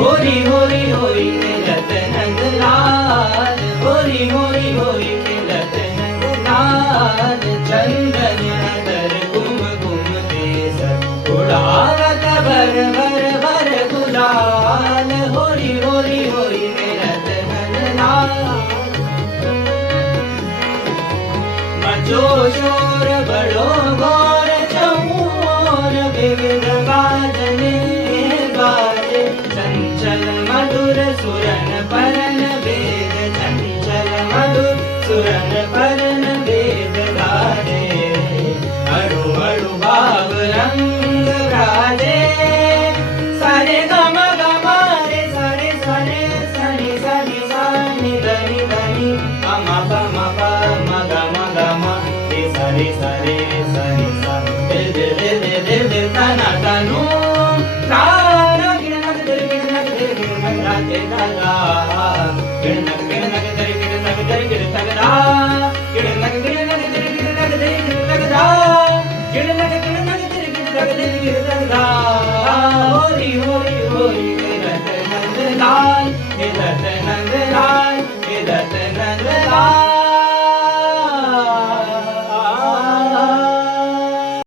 होरी होरी होरी मिलत नंदलाल, होरी होरी होरी मिलत नंदलाल। चंदन अतर घुम घुम देस उड़ावत भर भर भर गुलाल, होरी होरी होरी मिलत नंदलाल। मचो शोर बड़ो घोर चहुओर विविध बाजने बाजे, चंचल मधुर सुरन परन वेद, चंचल मधुर सुरन परन वेद गाजे। अड़ु अड़ु भाव रंग राजे, सरे गम गम रे सरे सरे सनि सनि सनि धनि धनि अम पम पम गम गम रे सरे सरे सनि सा। दिल दिल दिल दिल दिल दिल तना तनु तारा गिरनक दिल गिरनक दिल गिरनक राते गला, गिरनक गिरनक दिल गिरनक दिल गिरनक रा, गिरनक गिरनक दिल गिरनक दिल गिरनक रा, गिरनक गिरनक दिल गिरनक दिल गिरनक रा। होरी होरी होरी मिलत नंदलाल, मिलत नंद